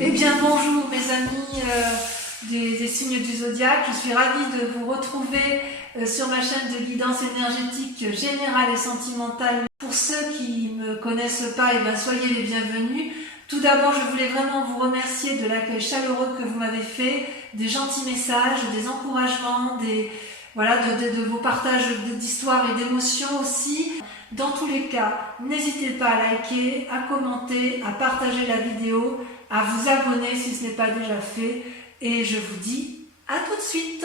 Eh bien bonjour mes amis des signes du zodiaque, je suis ravie de vous retrouver sur ma chaîne de guidance énergétique générale et sentimentale. Pour ceux qui ne me connaissent pas, eh bien, soyez les bienvenus. Tout d'abord, je voulais vraiment vous remercier de l'accueil chaleureux que vous m'avez fait, des gentils messages, des encouragements, de vos partages d'histoires et d'émotions aussi. Dans tous les cas, n'hésitez pas à liker, à commenter, à partager la vidéo, à vous abonner si ce n'est pas déjà fait. Et je vous dis à tout de suite.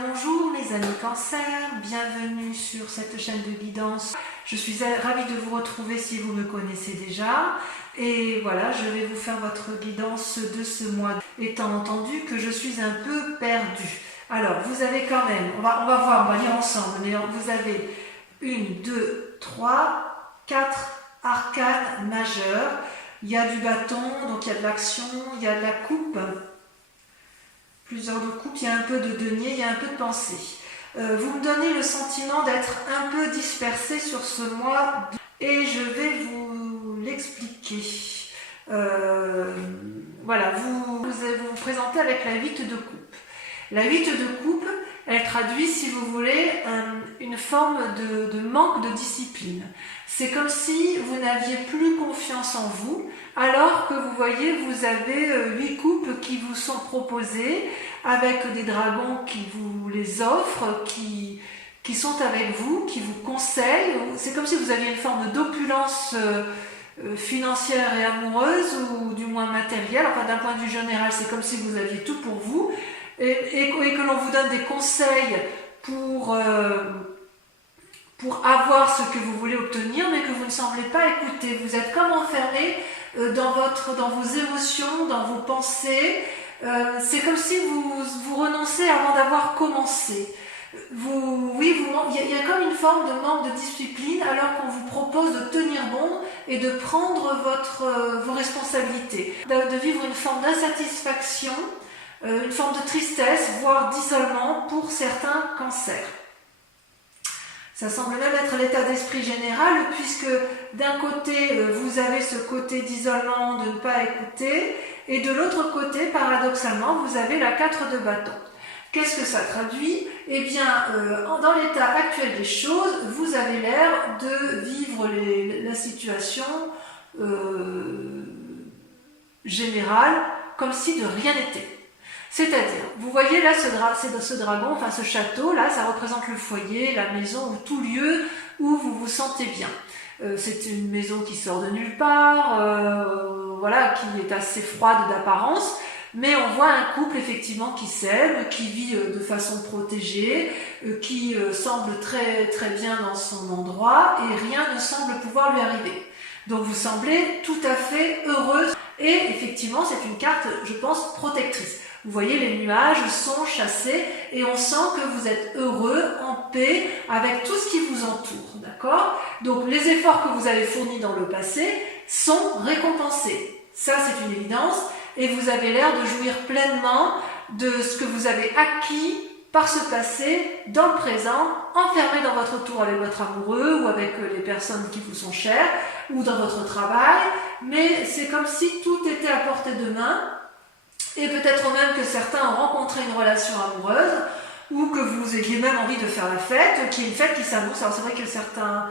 Bonjour mes amis Cancer, bienvenue sur cette chaîne de guidance. Je suis ravie de vous retrouver si vous me connaissez déjà. Et voilà, je vais vous faire votre guidance de ce mois, étant entendu que je suis un peu perdue. Alors, vous avez quand même, on va voir, on va lire ensemble, mais vous avez 1, 2, 3, 4 arcanes majeures. Il y a du bâton, donc il y a de l'action, il y a de la coupe. Plusieurs de coupes, il y a un peu de denier, il y a un peu de pensée. Vous me donnez le sentiment d'être un peu dispersé sur ce mois et je vais vous l'expliquer. Voilà, vous vous présentez avec la 8 de coupe. La 8 de coupe, elle traduit, si vous voulez, une forme de manque de discipline. C'est comme si vous n'aviez plus confiance en vous, alors que vous voyez, vous avez 8 coupes qui vous sont proposées, avec des dragons qui vous les offrent, qui sont avec vous, qui vous conseillent. C'est comme si vous aviez une forme d'opulence financière et amoureuse, ou du moins matérielle. Enfin, d'un point de vue général, c'est comme si vous aviez tout pour vous, et que l'on vous donne des conseils pour avoir ce que vous voulez obtenir, mais que vous ne semblez pas écouter. Vous êtes comme enfermé dans vos émotions, dans vos pensées. C'est comme si vous renoncez avant d'avoir commencé. Il y a comme une forme de manque de discipline, alors qu'on vous propose de tenir bon et de prendre vos responsabilités, de vivre une forme d'insatisfaction, une forme de tristesse, voire d'isolement pour certains cancers. Ça semble même être l'état d'esprit général, puisque d'un côté, vous avez ce côté d'isolement, de ne pas écouter, et de l'autre côté, paradoxalement, vous avez la 4 de bâton. Qu'est-ce que ça traduit? Eh bien, dans l'état actuel des choses, vous avez l'air de vivre la situation générale comme si de rien n'était. C'est-à-dire, vous voyez là ce dragon, enfin ce château, là, ça représente le foyer, la maison, ou tout lieu où vous vous sentez bien. C'est une maison qui sort de nulle part, qui est assez froide d'apparence, mais on voit un couple effectivement qui s'aime, qui vit de façon protégée, qui semble très, très bien dans son endroit, et rien ne semble pouvoir lui arriver. Donc vous semblez tout à fait heureuse, et effectivement c'est une carte, je pense, protectrice. Vous voyez, les nuages sont chassés et on sent que vous êtes heureux, en paix, avec tout ce qui vous entoure, d'accord? Donc les efforts que vous avez fournis dans le passé sont récompensés. Ça, c'est une évidence. Et vous avez l'air de jouir pleinement de ce que vous avez acquis par ce passé, dans le présent, enfermé dans votre tour avec votre amoureux ou avec les personnes qui vous sont chères, ou dans votre travail. Mais c'est comme si tout était à portée de main. Et peut-être même que certains ont rencontré une relation amoureuse, ou que vous ayez même envie de faire la fête, qui est une fête qui s'annonce. Alors c'est vrai que certains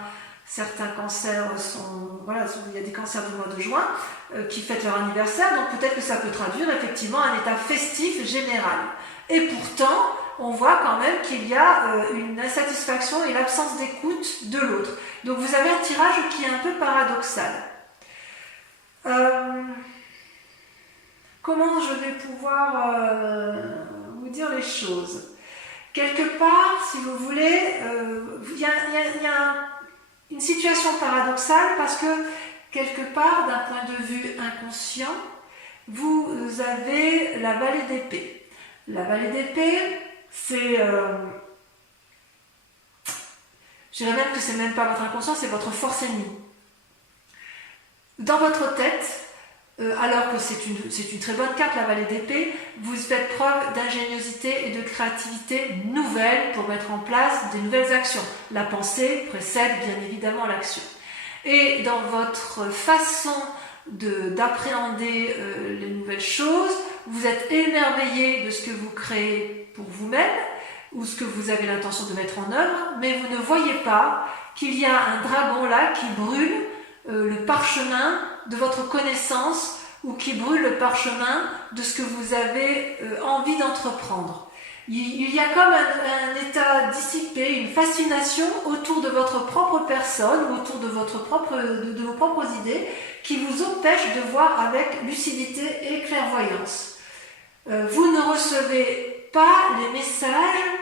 cancers il y a des cancers du mois de juin qui fêtent leur anniversaire, donc peut-être que ça peut traduire effectivement un état festif général. Et pourtant, on voit quand même qu'il y a une insatisfaction et l'absence d'écoute de l'autre. Donc vous avez un tirage qui est un peu paradoxal. Comment je vais pouvoir vous dire les choses? Quelque part, si vous voulez, il y a une situation paradoxale parce que quelque part, d'un point de vue inconscient, vous avez la vallée d'épée. La vallée d'épée, c'est... je dirais même que c'est même pas votre inconscient, c'est votre force ennemie. Dans votre tête, alors que c'est une très bonne carte, la vallée d'épée, vous faites preuve d'ingéniosité et de créativité nouvelle pour mettre en place des nouvelles actions. La pensée précède bien évidemment l'action. Et dans votre façon d'appréhender les nouvelles choses, vous êtes émerveillé de ce que vous créez pour vous-même, ou ce que vous avez l'intention de mettre en œuvre, mais vous ne voyez pas qu'il y a un dragon là qui brûle le parchemin de votre connaissance ou qui brûle le parchemin de ce que vous avez envie d'entreprendre. Il y a comme un état dissipé, une fascination autour de votre propre personne, autour de, de vos propres idées, qui vous empêche de voir avec lucidité et clairvoyance. Vous ne recevez pas les messages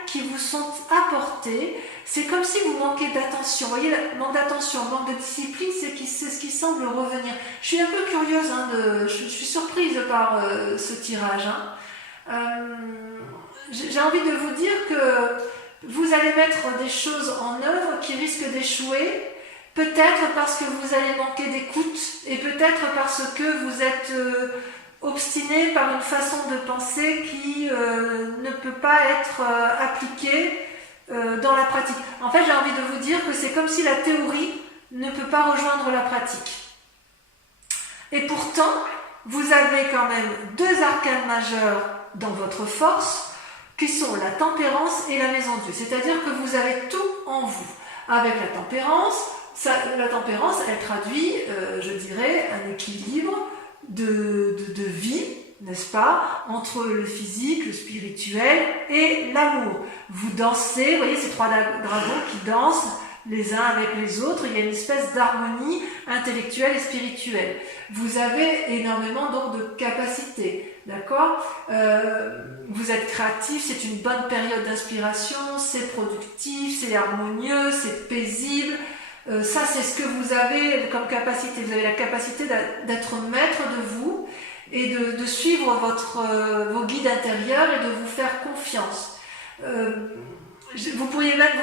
qui vous sont apportés. C'est comme si vous manquez d'attention. Vous voyez, le manque d'attention, le manque de discipline, c'est ce qui semble revenir. Je suis un peu curieuse, je suis surprise par ce tirage. J'ai envie de vous dire que vous allez mettre des choses en œuvre qui risquent d'échouer, peut-être parce que vous allez manquer d'écoute et peut-être parce que vous êtes obstiné par une façon de penser qui ne peut pas être appliquée dans la pratique. En fait, j'ai envie de vous dire que c'est comme si la théorie ne peut pas rejoindre la pratique. Et pourtant, vous avez quand même deux arcanes majeurs dans votre force, qui sont la tempérance et la maison Dieu. C'est-à-dire que vous avez tout en vous. Avec la tempérance, elle traduit, je dirais, un équilibre de vie, n'est-ce pas, entre le physique, le spirituel et l'amour. Vous dansez, vous voyez ces trois dragons qui dansent les uns avec les autres, il y a une espèce d'harmonie intellectuelle et spirituelle. Vous avez énormément donc de capacités, d'accord ? Vous êtes créatif, c'est une bonne période d'inspiration, c'est productif, c'est harmonieux, c'est paisible. Ça, c'est ce que vous avez comme capacité. Vous avez la capacité d'être maître de vous et de suivre vos guides intérieurs et de vous faire confiance. Vous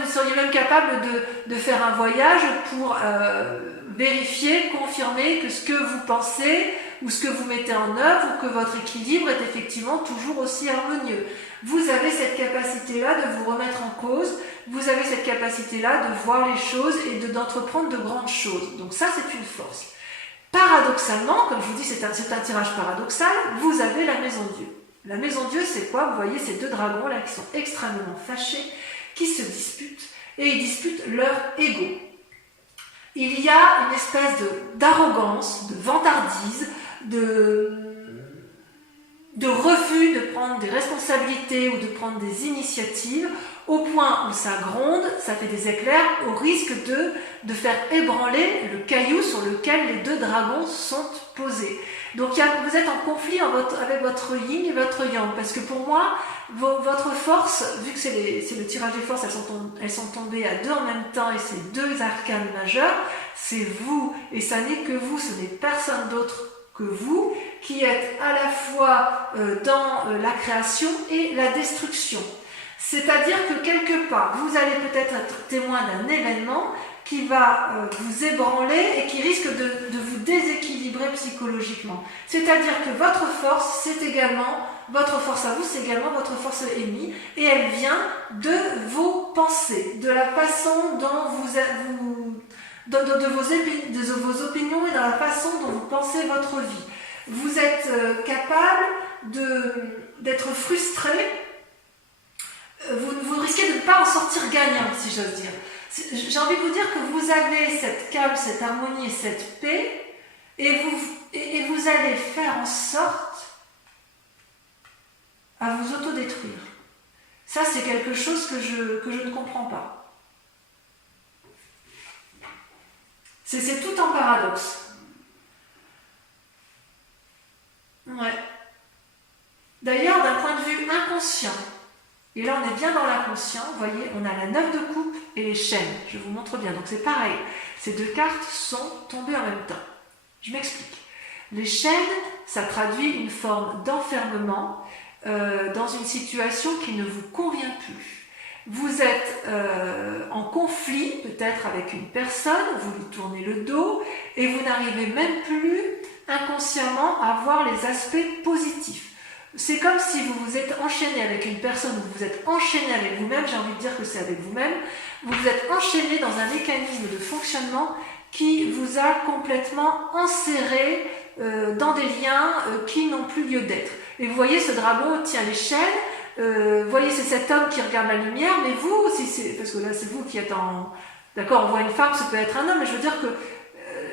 seriez même capable de faire un voyage pour vérifier, confirmer que ce que vous pensez ou ce que vous mettez en œuvre ou que votre équilibre est effectivement toujours aussi harmonieux. Vous avez cette capacité-là de vous remettre en cause, vous avez cette capacité-là de voir les choses et d'entreprendre de grandes choses. Donc ça, c'est une force. Paradoxalement, comme je vous dis, c'est un tirage paradoxal, vous avez la maison Dieu. La maison Dieu, c'est quoi ? Vous voyez ces deux dragons-là qui sont extrêmement fâchés, qui se disputent, et ils disputent leur ego. Il y a une espèce d'arrogance, de vantardise, de refus de prendre des responsabilités ou de prendre des initiatives, au point où ça gronde, ça fait des éclairs, au risque de faire ébranler le caillou sur lequel les deux dragons sont posés. Donc vous êtes en conflit avec votre yin et votre yang, parce que pour moi, votre force, vu que c'est le tirage des forces, elles sont tombées à deux en même temps, et c'est deux arcanes majeures, c'est vous, et ça n'est que vous, ce n'est personne d'autre que vous, qui êtes à la fois dans la création et la destruction. C'est-à-dire que quelque part, vous allez peut-être être témoin d'un événement qui va vous ébranler et qui risque de vous déséquilibrer psychologiquement. C'est-à-dire que votre force, votre force à vous, c'est également votre force ennemie, et elle vient de vos pensées, de la façon dont de vos opinions et dans la façon dont vous pensez votre vie. Vous êtes capable d'être frustré, vous risquez de ne pas en sortir gagnant, si j'ose dire. J'ai envie de vous dire que vous avez cette calme, cette harmonie et cette paix, et vous allez faire en sorte à vous autodétruire. Ça, c'est quelque chose que je ne comprends pas. C'est tout en paradoxe. Ouais. D'ailleurs, d'un point de vue inconscient, et là on est bien dans l'inconscient, vous voyez, on a la 9 de coupe et les chaînes. Je vous montre bien, donc c'est pareil. Ces deux cartes sont tombées en même temps. Je m'explique. Les chaînes, ça traduit une forme d'enfermement dans une situation qui ne vous convient plus. Vous êtes en conflit peut-être avec une personne, vous lui tournez le dos et vous n'arrivez même plus inconsciemment à voir les aspects positifs. C'est comme si vous vous êtes enchaîné avec une personne, vous vous êtes enchaîné avec vous-même, j'ai envie de dire que c'est avec vous-même, vous vous êtes enchaîné dans un mécanisme de fonctionnement qui vous a complètement enserré dans des liens qui n'ont plus lieu d'être. Et vous voyez, ce dragon tient les chaînes, vous voyez, c'est cet homme qui regarde la lumière, mais vous, si c'est, parce que là c'est vous qui êtes en... D'accord, on voit une femme, ça peut être un homme, mais je veux dire que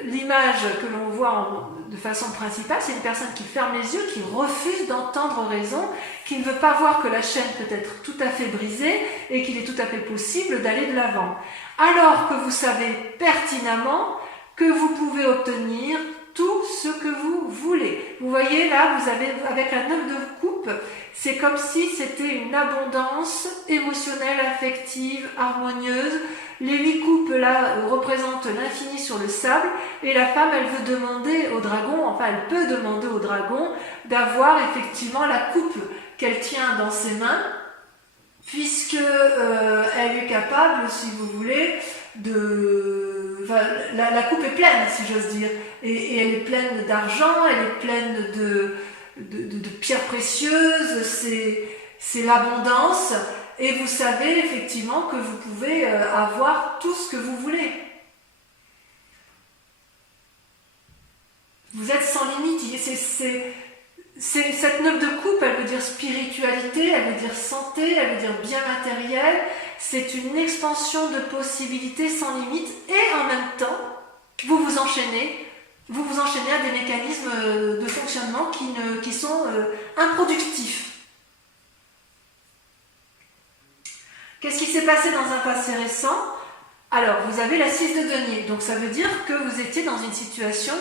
l'image que l'on voit de façon principale, c'est une personne qui ferme les yeux, qui refuse d'entendre raison, qui ne veut pas voir que la chaîne peut être tout à fait brisée et qu'il est tout à fait possible d'aller de l'avant. Alors que vous savez pertinemment que vous pouvez obtenir tout ce que vous voulez. Vous voyez là, vous avez avec la 9 de coupe, c'est comme si c'était une abondance émotionnelle, affective, harmonieuse. Les 8 coupes là représentent l'infini sur le sable et la femme elle veut demander au dragon, enfin elle peut demander au dragon d'avoir effectivement la coupe qu'elle tient dans ses mains puisque elle est capable, si vous voulez, de... Enfin, la coupe est pleine, si j'ose dire, et elle est pleine d'argent, elle est pleine de pierres précieuses, c'est l'abondance. Et vous savez effectivement que vous pouvez avoir tout ce que vous voulez. Vous êtes sans limite. Cette 9 de coupe, elle veut dire spiritualité, elle veut dire santé, elle veut dire bien matériel. C'est une expansion de possibilités sans limite. Et en même temps, vous vous enchaînez à des mécanismes de fonctionnement qui sont improductifs. Qu'est-ce qui s'est passé dans un passé récent? Alors, vous avez la 6 de denier, donc ça veut dire que vous étiez dans une situation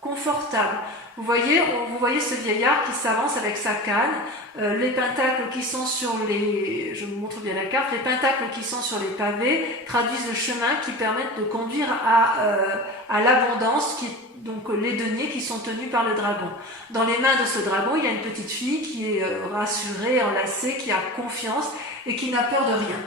confortable. Vous voyez ce vieillard qui s'avance avec sa canne, les pentacles qui sont sur les... Je vous montre bien la carte. Les pentacles qui sont sur les pavés traduisent le chemin qui permettent de conduire à l'abondance, donc les deniers qui sont tenus par le dragon. Dans les mains de ce dragon, il y a une petite fille qui est rassurée, enlacée, qui a confiance et qui n'a peur de rien.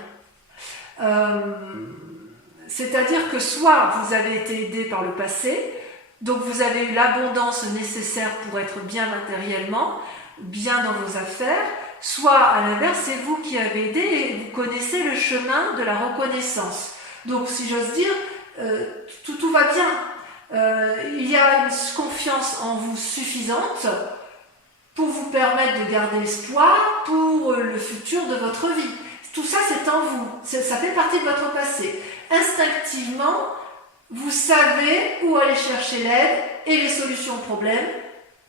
C'est-à-dire que soit vous avez été aidé par le passé, donc vous avez eu l'abondance nécessaire pour être bien matériellement, bien dans vos affaires, soit à l'inverse, c'est vous qui avez aidé et vous connaissez le chemin de la reconnaissance. Donc si j'ose dire, tout va bien. Il y a une confiance en vous suffisante pour vous permettre de garder espoir pour le futur de votre vie. Tout ça, c'est en vous. Ça fait partie de votre passé. Instinctivement, vous savez où aller chercher l'aide et les solutions aux problèmes,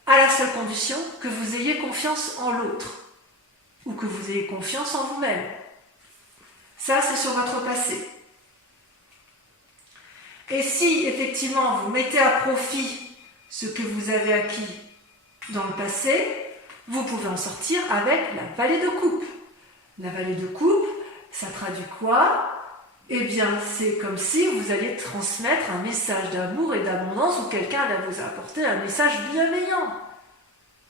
à la seule condition que vous ayez confiance en l'autre ou que vous ayez confiance en vous-même. Ça, c'est sur votre passé. Et si, effectivement, vous mettez à profit ce que vous avez acquis dans le passé, vous pouvez en sortir avec la vallée de coupe. La vallée de coupe, ça traduit quoi? Eh bien, c'est comme si vous alliez transmettre un message d'amour et d'abondance ou quelqu'un va vous apporter un message bienveillant.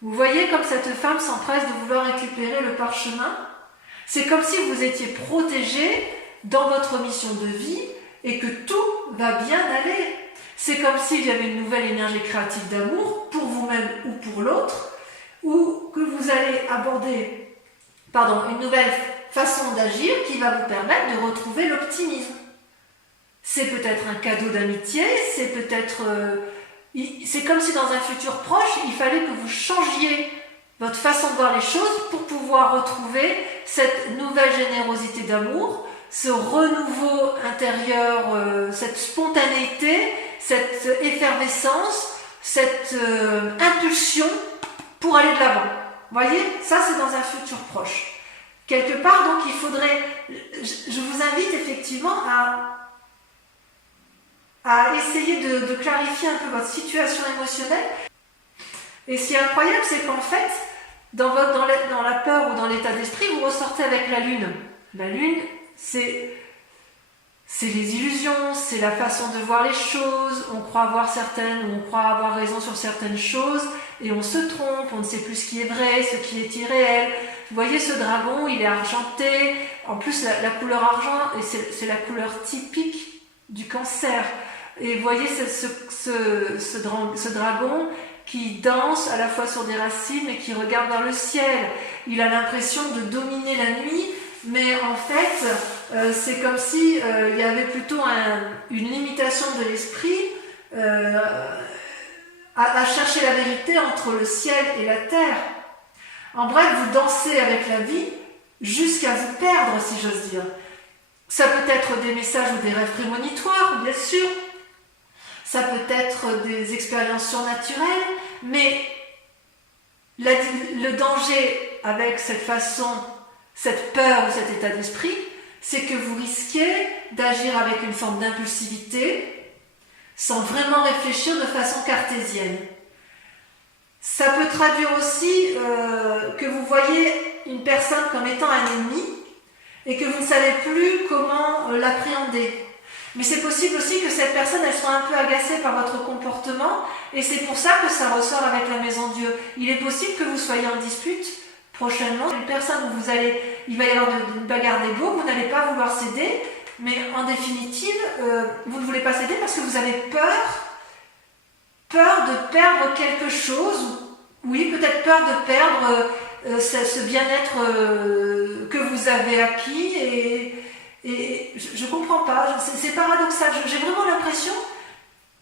Vous voyez comme cette femme s'empresse de vouloir récupérer le parchemin? C'est comme si vous étiez protégé dans votre mission de vie et que tout va bien aller. C'est comme s'il y avait une nouvelle énergie créative d'amour pour vous-même ou pour l'autre, ou que vous allez aborder une nouvelle façon d'agir qui va vous permettre de retrouver l'optimisme. C'est peut-être un cadeau d'amitié, c'est peut-être... c'est comme si dans un futur proche, il fallait que vous changiez votre façon de voir les choses pour pouvoir retrouver cette nouvelle générosité d'amour, ce renouveau intérieur, cette spontanéité, cette effervescence, cette impulsion pour aller de l'avant. Vous voyez, ça c'est dans un futur proche. Quelque part, donc, il faudrait... Je vous invite effectivement à essayer de clarifier un peu votre situation émotionnelle. Et ce qui est incroyable, c'est qu'en fait, dans la peur ou dans l'état d'esprit, vous ressortez avec la lune. La lune, c'est c'est les illusions, c'est la façon de voir les choses. On croit avoir certaines ou on croit avoir raison sur certaines choses et on se trompe, on ne sait plus ce qui est vrai, ce qui est irréel. Vous voyez ce dragon, il est argenté. En plus, la couleur argent, c'est la couleur typique du cancer. Et vous voyez ce dragon qui danse à la fois sur des racines et qui regarde vers le ciel. Il a l'impression de dominer la nuit, mais en fait, c'est comme si il y avait plutôt une limitation de l'esprit à chercher la vérité entre le ciel et la terre. En bref, vous dansez avec la vie jusqu'à vous perdre, si j'ose dire. Ça peut être des messages ou des rêves prémonitoires, bien sûr. Ça peut être des expériences surnaturelles, mais le danger avec cette façon, cette peur ou cet état d'esprit, c'est que vous risquez d'agir avec une forme d'impulsivité sans vraiment réfléchir de façon cartésienne. Ça peut traduire aussi que vous voyez une personne comme étant un ennemi et que vous ne savez plus comment l'appréhender. Mais c'est possible aussi que cette personne elle soit un peu agacée par votre comportement et c'est pour ça que ça ressort avec la Maison Dieu. Il est possible que vous soyez en dispute prochainement. Une personne où il va y avoir une bagarre d'ego, vous n'allez pas vouloir céder, mais en définitive, vous ne voulez pas céder parce que vous avez peur de perdre quelque chose. Oui, peut-être peur de perdre ce bien-être que vous avez acquis et je comprends pas, c'est paradoxal. J'ai vraiment l'impression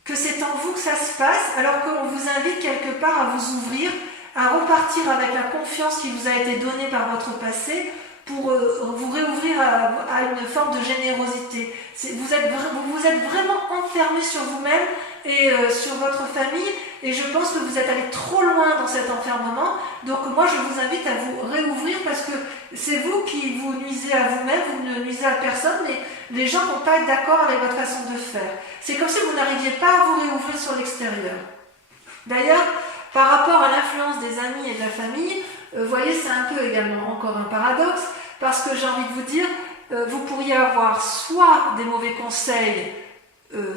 que c'est en vous que ça se passe, alors qu'on vous invite quelque part à vous ouvrir, à repartir avec la confiance qui vous a été donnée par votre passé pour vous réouvrir à une forme de générosité. Vous êtes vraiment enfermé sur vous-même et sur votre famille, et je pense que vous êtes allé trop loin dans cet enfermement. Donc moi je vous invite à vous réouvrir parce que c'est vous qui vous nuisez à vous-même, vous ne nuisez à personne, mais les gens ne vont pas être d'accord avec votre façon de faire. C'est comme si vous n'arriviez pas à vous réouvrir sur l'extérieur. D'ailleurs, par rapport à l'influence des amis et de la famille, vous voyez, c'est un peu également encore un paradoxe, parce que j'ai envie de vous dire, vous pourriez avoir soit des mauvais conseils,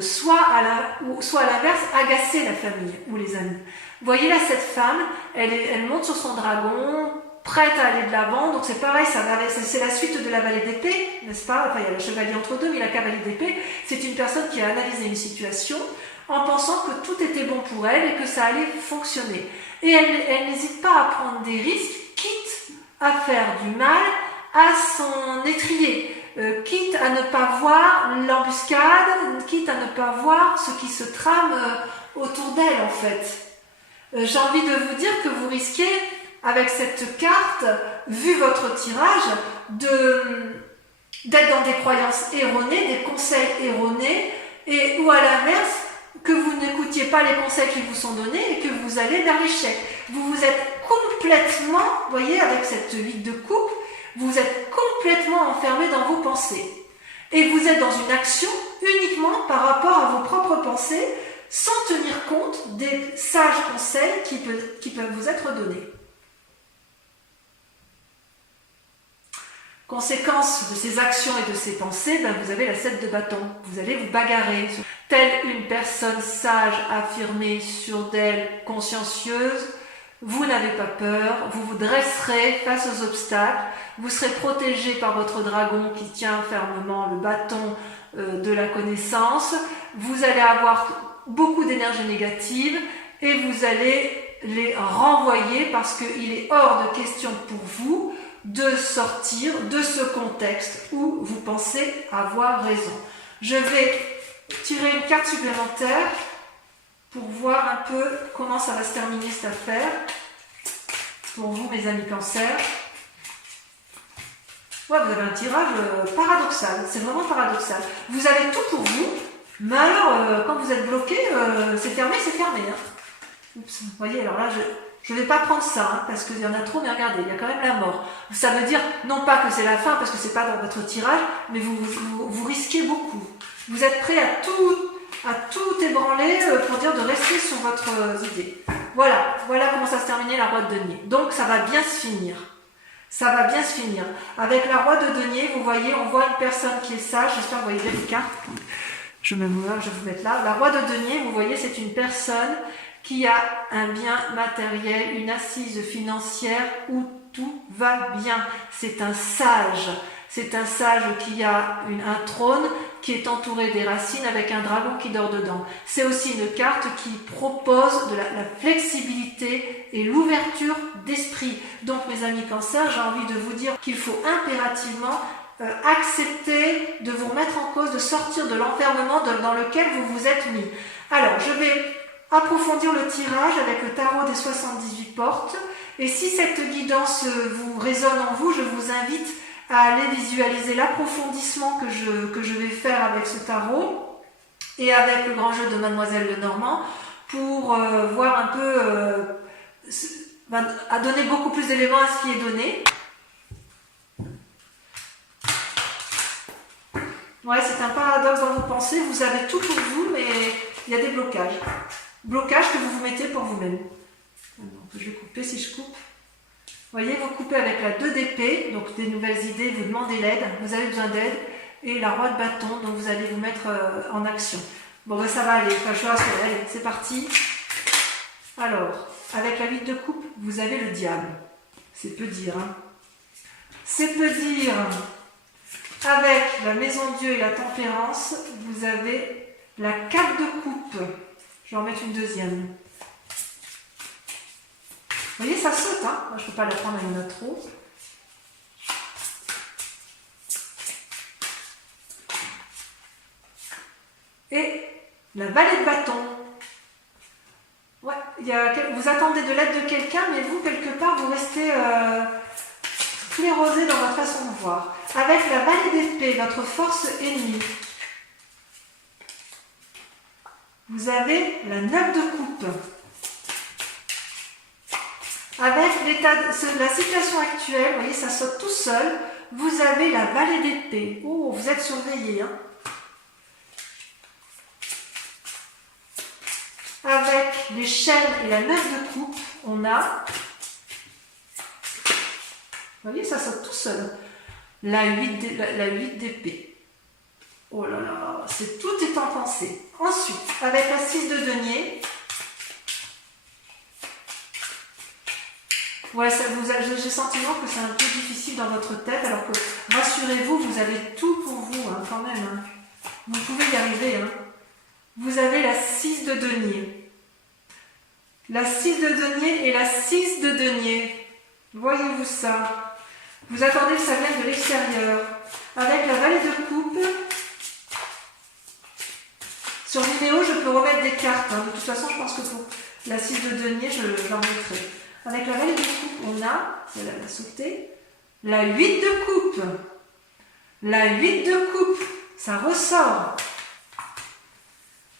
soit à l'inverse, agacer la famille ou les amis. Vous voyez là, cette femme, elle monte sur son dragon, prête à aller de l'avant, donc c'est pareil, c'est la suite de la vallée d'épée, n'est-ce pas? Enfin, il y a le chevalier entre deux, mais la cavalier d'épée, c'est une personne qui a analysé une situation en pensant que tout était bon pour elle et que ça allait fonctionner. Et elle n'hésite pas à prendre des risques, quitte à faire du mal à son étrier, quitte à ne pas voir l'embuscade, quitte à ne pas voir ce qui se trame autour d'elle en fait. J'ai envie de vous dire que vous risquez, avec cette carte, vu votre tirage, d'être dans des croyances erronées, des conseils erronés, ou à l'inverse, que vous n'écoutiez pas les conseils qui vous sont donnés et que vous allez vers l'échec. Vous vous êtes complètement, vous voyez, avec cette 8 de coupe, vous êtes complètement enfermé dans vos pensées. Et vous êtes dans une action uniquement par rapport à vos propres pensées, sans tenir compte des sages conseils qui peuvent vous être donnés. Conséquence de ces actions et de ces pensées, vous avez la 7 de bâton. Vous allez vous bagarrer. Telle une personne sage, affirmée, sûre d'elle, consciencieuse, vous n'avez pas peur, vous vous dresserez face aux obstacles, vous serez protégé par votre dragon qui tient fermement le bâton de la connaissance, vous allez avoir beaucoup d'énergie négative et vous allez les renvoyer parce qu'il est hors de question pour vous de sortir de ce contexte où vous pensez avoir raison. Je vais tirer une carte supplémentaire pour voir un peu comment ça va se terminer cette affaire. Pour vous, mes amis cancer. Ouais, vous avez un tirage paradoxal. C'est vraiment paradoxal. Vous avez tout pour vous, mais alors, quand vous êtes bloqué, c'est fermé, c'est fermé. Hein. Oups, vous voyez, alors là, je ne vais pas prendre ça, hein, parce qu'il y en a trop, mais regardez, il y a quand même la mort. Ça veut dire, non pas que c'est la fin, parce que c'est pas dans votre tirage, mais vous risquez beaucoup. Vous êtes prêt à tout ébranler pour dire de rester sur votre idée. Voilà comment ça se terminait la roue de denier. Donc ça va bien se finir. Ça va bien se finir. Avec la Roi de denier, vous voyez, on voit une personne qui est sage. J'espère que vous voyez bien les cartes. Je vais vous mettre là. La Roi de denier, vous voyez, c'est une personne qui a un bien matériel, une assise financière où tout va bien. C'est un sage. C'est un sage qui a un trône qui est entouré des racines avec un dragon qui dort dedans. C'est aussi une carte qui propose de la flexibilité et l'ouverture d'esprit. Donc mes amis Cancer, j'ai envie de vous dire qu'il faut impérativement accepter de vous remettre en cause, de sortir de l'enfermement dans lequel vous vous êtes mis. Alors, je vais approfondir le tirage avec le tarot des 78 portes. Et si cette guidance vous résonne en vous, je vous invite à aller visualiser l'approfondissement que je vais faire avec ce tarot et avec le grand jeu de Mademoiselle Lenormand pour voir un peu, à donner beaucoup plus d'éléments à ce qui est donné. Ouais, c'est un paradoxe dans vos pensées, vous avez tout pour vous, mais il y a des blocages. Blocages que vous vous mettez pour vous-même. Je vais couper si je coupe. Vous voyez, vous coupez avec la 2 d'épée, donc des nouvelles idées, vous demandez l'aide, vous avez besoin d'aide, et la Roi de bâton, donc vous allez vous mettre en action. Bon, ben ça va aller, enfin, je rassure, allez, c'est parti. Alors, avec la 8 de coupe, vous avez le diable. C'est peu dire, hein. C'est peu dire. Avec la maison Dieu et la tempérance, vous avez la 4 de coupe. Je vais en mettre une deuxième. Vous voyez, ça saute, hein. Moi, je ne peux pas la prendre, il y en a trop. Et la vallée de bâton. Ouais, vous attendez de l'aide de quelqu'un, mais vous, quelque part, vous restez sclérosé dans votre façon de voir. Avec la vallée d'épée, votre force ennemie. Vous avez la 9 de coupe. Avec la situation actuelle, vous voyez, ça saute tout seul. Vous avez la vallée d'épée. Oh, vous êtes surveillé, hein. Avec les chaînes et la 9 de coupe, on a, vous voyez, ça saute tout seul. La 8 d'épée. Oh là là, tout est en pensée. Ensuite, avec la 6 de denier, ouais, j'ai le sentiment que c'est un peu difficile dans votre tête, alors que, rassurez-vous, vous avez tout pour vous, hein, quand même. Hein. Vous pouvez y arriver. Hein. Vous avez la 6 de denier. La 6 de denier et la 6 de denier. Voyez-vous ça? Vous attendez que ça vienne de l'extérieur. Avec la vallée de coupe, sur vidéo, je peux remettre des cartes. Hein. De toute façon, je pense que pour la 6 de denier, je l'en mettrai. Avec la vallée de coupe, on a, celle-là va sauter, la 8 de coupe. La 8 de coupe, ça ressort.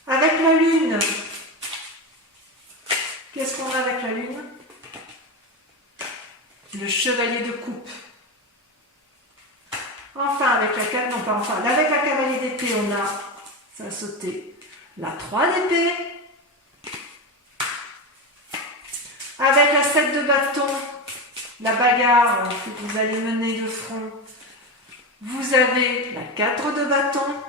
Avec la lune, qu'est-ce qu'on a avec la lune? Le chevalier de coupe. Enfin, avec la cavalier d'épée, on a, ça a sauté, la 3 d'épée. Avec la 7 de bâton, la bagarre que vous allez mener de front. Vous avez la 4 de bâton.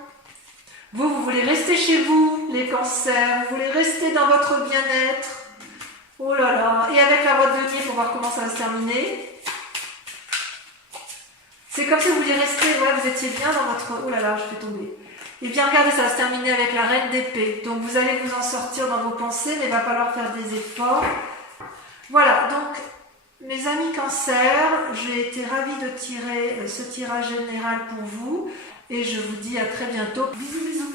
Vous voulez rester chez vous, les cancers. Vous voulez rester dans votre bien-être. Oh là là. Et avec la Roi de denier, pour voir comment ça va se terminer. C'est comme si vous vouliez rester, ouais, vous étiez bien dans votre... Oh là là, je fais tomber. Et bien regardez, ça va se terminer avec la reine d'épée. Donc vous allez vous en sortir dans vos pensées, mais il va falloir faire des efforts. Voilà, donc mes amis Cancer, j'ai été ravie de tirer ce tirage général pour vous. Et je vous dis à très bientôt. Bisous, bisous.